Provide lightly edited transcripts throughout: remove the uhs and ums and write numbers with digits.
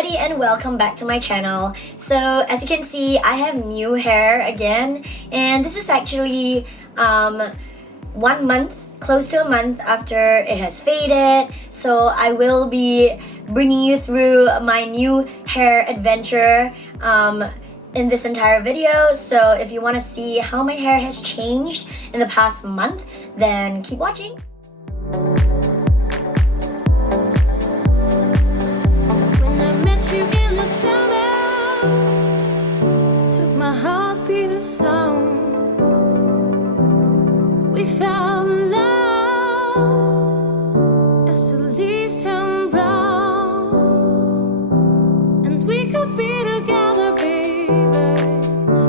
everybody and welcome back to my channel. So as you can see, I have new hair again, and this is actually 1 month, close to a month after it has faded. So I will be bringing you through my new hair adventure in this entire video. So if you want to see how my hair has changed in the past month, then keep watching. We found love as the leaves turn brown, and we could be together, baby,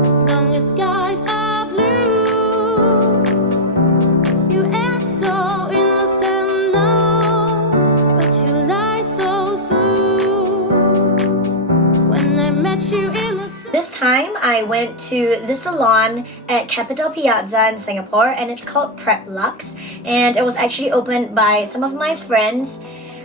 as long as skies are blue. You act so innocent now, but you lied so soon. When I met you in the This time I went to the salon at Capitol Piazza in Singapore, and it's called Luxe, and it was actually opened by some of my friends.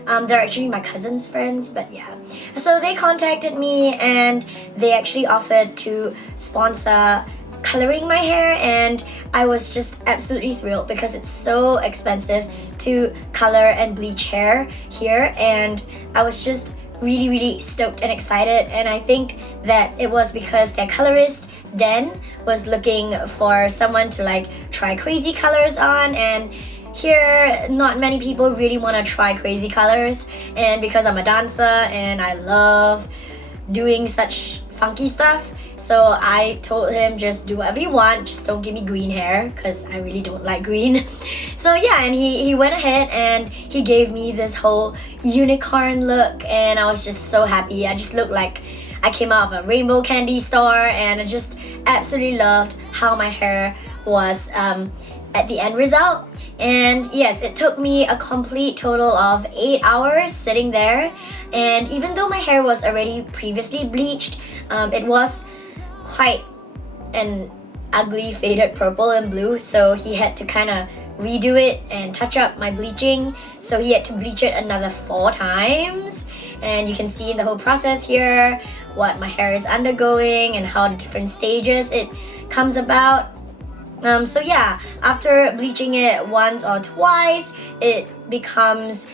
They're actually my cousin's friends, but yeah. So they contacted me and they actually offered to sponsor coloring my hair, and I was just absolutely thrilled because it's so expensive to color and bleach hair here, and I was just really stoked and excited. And I think that it was because their colorist Den was looking for someone to like try crazy colors on, and here not many people really want to try crazy colors, and because I'm a dancer and I love doing such funky stuff, so I told him just do whatever you want, just don't give me green hair because I really don't like green. So yeah, and he went ahead and he gave me this whole unicorn look, and I was just so happy. I just looked like I came out of a rainbow candy store, and I just absolutely loved how my hair was at the end result. And yes, it took me a complete total of 8 hours sitting there, and even though my hair was already previously bleached, it was quite an ugly faded purple and blue, so he had to kind of redo it and touch up my bleaching. So he had to bleach it another 4 times, and you can see in the whole process here what my hair is undergoing and how the different stages it comes about. So yeah, after bleaching it once or twice, it becomes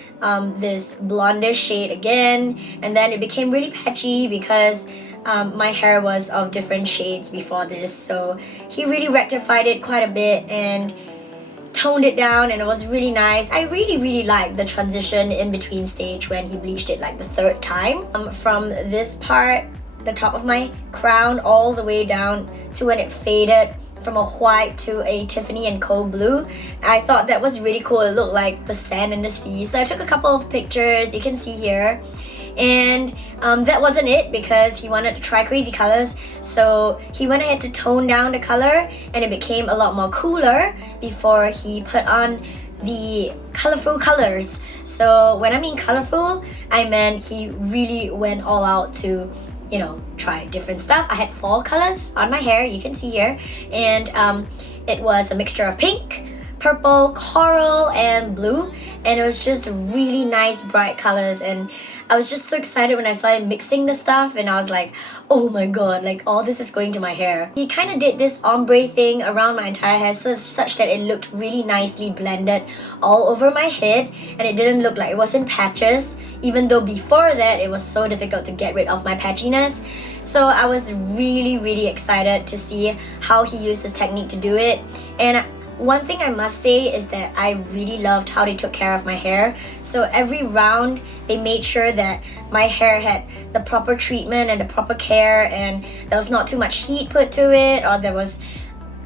this blondish shade again, and then it became really patchy because my hair was of different shades before this. So he really rectified it quite a bit and toned it down, and it was really nice. I really liked the transition in between stage when he bleached it like the 3rd time. From this part, the top of my crown, all the way down to when it faded from a white to a Tiffany and cold blue. I thought that was really cool. It looked like the sand in the sea. So I took a couple of pictures, you can see here. And that wasn't it, because he wanted to try crazy colors, so he went ahead to tone down the color and it became a lot more cooler before he put on the colorful colors. So when I mean colorful, I meant he really went all out to, you know, try different stuff. I had 4 colors on my hair, you can see here, and it was a mixture of pink, purple, coral, and blue, and it was just really nice bright colors. And I was just so excited when I saw him mixing the stuff, and I was like, oh my god, like all this is going to my hair. He kind of did this ombre thing around my entire hair, so such that it looked really nicely blended all over my head, and it didn't look like it was in patches, even though before that it was so difficult to get rid of my patchiness. So I was really excited to see how he used his technique to do it. And one thing I must say is that I really loved how they took care of my hair. So every round they made sure that my hair had the proper treatment and the proper care, and there was not too much heat put to it, or there was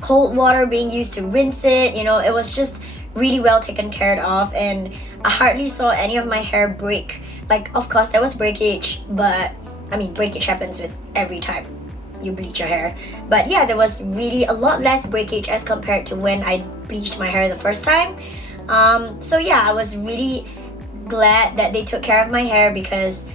cold water being used to rinse it. You know, it was just really well taken care of, and I hardly saw any of my hair break. Like, of course there was breakage, but I mean, breakage happens with every time you bleach your hair, but yeah, there was really a lot less breakage as compared to when I bleached my hair the first time. So yeah, I was really glad that they took care of my hair, because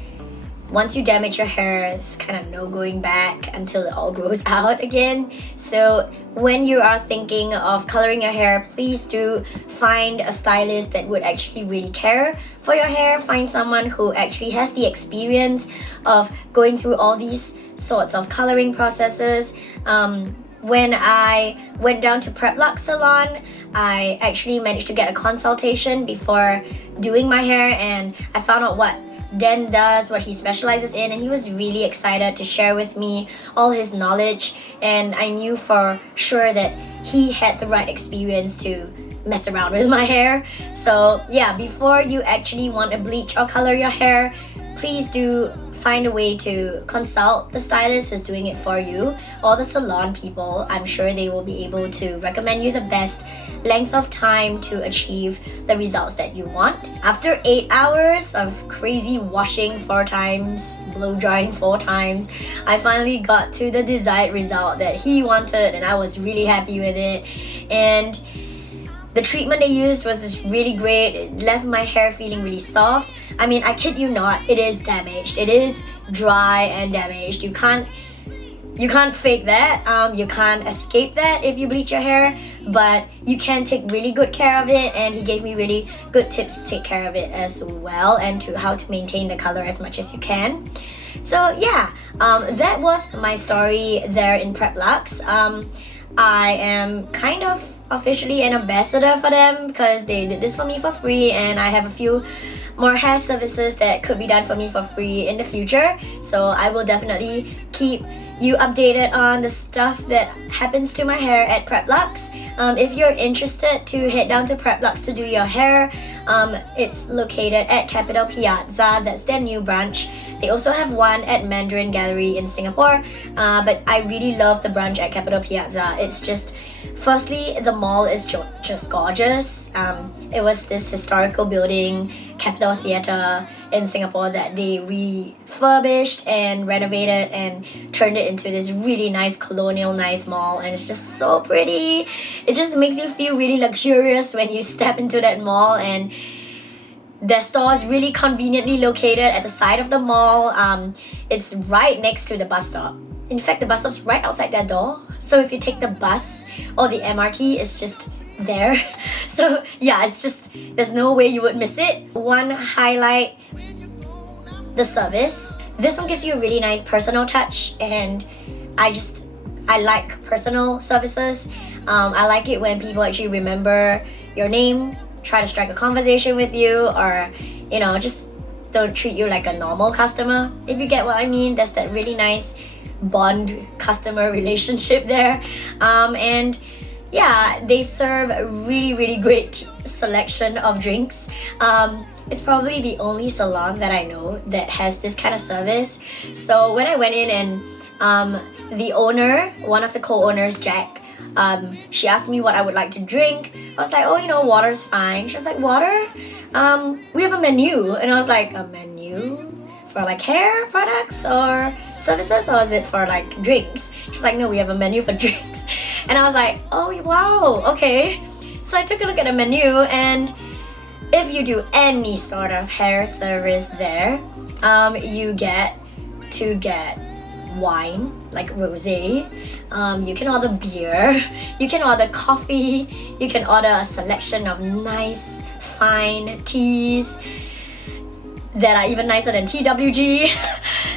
once you damage your hair, it's kind of no going back until it all grows out again. So when you are thinking of coloring your hair, please do find a stylist that would actually really care for your hair. Find someone who actually has the experience of going through all these sorts of coloring processes. When I went down to Prep Luxe Salon, I actually managed to get a consultation before doing my hair, and I found out what Dan does, what he specializes in, and he was really excited to share with me all his knowledge, and I knew for sure that he had the right experience to mess around with my hair. So yeah, before you actually want to bleach or color your hair, please do find a way to consult the stylist who's doing it for you, or the salon people. I'm sure they will be able to recommend you the best length of time to achieve the results that you want. After 8 hours of crazy washing 4 times, blow drying 4 times, I finally got to the desired result that he wanted, and I was really happy with it. And the treatment they used was just really great. It left my hair feeling really soft. I mean, I kid you not, it is damaged. It is dry and damaged. You can't fake that. You can't escape that if you bleach your hair, but you can take really good care of it, and he gave me really good tips to take care of it as well, and to how to maintain the color as much as you can. So yeah, that was my story there in Prep Luxe. I am kind of officially an ambassador for them because they did this for me for free, and I have a few more hair services that could be done for me for free in the future. So I will definitely keep you updated on the stuff that happens to my hair at Prep Luxe. If you're interested to head down to Prep Luxe to do your hair, it's located at Capitol Piazza. That's their new branch. They also have one at Mandarin Gallery in Singapore, but I really love the branch at Capitol Piazza. It's just, firstly, the mall is just gorgeous. It was this historical building, Capitol Theatre in Singapore, that they refurbished and renovated and turned it into this really nice colonial nice mall, and it's just so pretty. It just makes you feel really luxurious when you step into that mall, and the store is really conveniently located at the side of the mall. It's right next to the bus stop. In fact, the bus stop's right outside their door. So if you take the bus or the MRT, it's just there. So yeah, it's just, there's no way you would miss it. One highlight, the service. This one gives you a really nice personal touch, and I like personal services. I like it when people actually remember your name, try to strike a conversation with you, or just don't treat you like a normal customer, if you get what I mean. There's that really nice bond customer relationship there. And yeah, they serve a really great selection of drinks. It's probably the only salon that I know that has this kind of service. So when I went in, and the owner, one of the co-owners, Jack, she asked me what I would like to drink. I was like, oh, water's fine. She was like, water? We have a menu. And I was like, a menu? For like hair products or services, or is it for like drinks? She's like, no, we have a menu for drinks. And I was like, oh wow, okay. So I took a look at the menu, and if you do any sort of hair service there, you get to get wine, like rosé. You can order beer, you can order coffee, you can order a selection of nice, fine teas that are even nicer than TWG.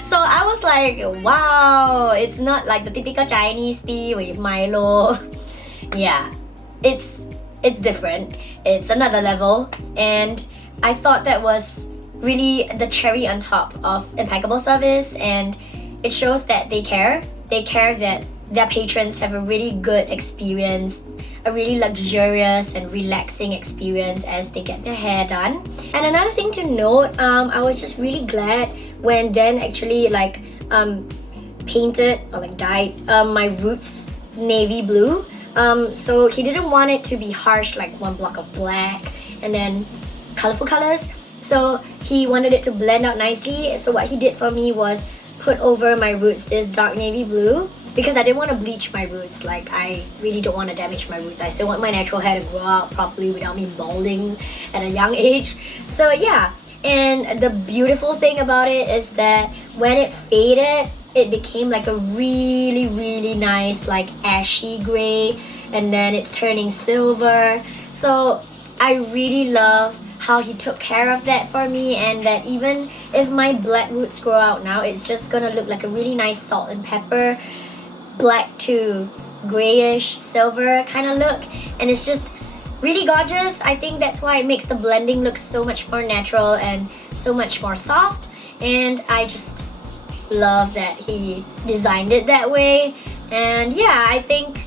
So I was like, wow, it's not like the typical Chinese tea with Milo. Yeah, it's different. It's another level, and I thought that was really the cherry on top of impeccable service, and it shows that they care. They care that their patrons have a really good experience, a really luxurious and relaxing experience as they get their hair done. And another thing to note, I was just really glad when Dan actually painted or dyed my roots navy blue. So he didn't want it to be harsh, like one block of black and then colorful colors. So he wanted it to blend out nicely. So what he did for me was put over my roots this dark navy blue, because I didn't want to bleach my roots. Like, I really don't want to damage my roots. I still want my natural hair to grow out properly without me balding at a young age. So yeah, and the beautiful thing about it is that when it faded, it became like a really nice like ashy gray, and then it's turning silver. So I really love how he took care of that for me, and that even if my black roots grow out now, it's just gonna look like a really nice salt and pepper, black to grayish silver kind of look, and it's just really gorgeous. I think that's why it makes the blending look so much more natural and so much more soft, and I just love that he designed it that way. And yeah, I think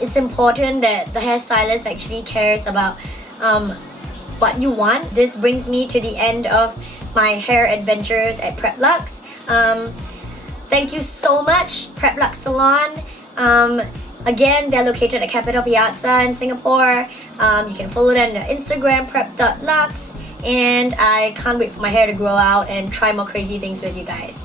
it's important that the hairstylist actually cares about what you want. This brings me to the end of my hair adventures at Prep Luxe. Thank you so much, Prep Luxe Salon. Again, they're located at Capitol Piazza in Singapore. You can follow them on Instagram, prep.luxe. And I can't wait for my hair to grow out and try more crazy things with you guys.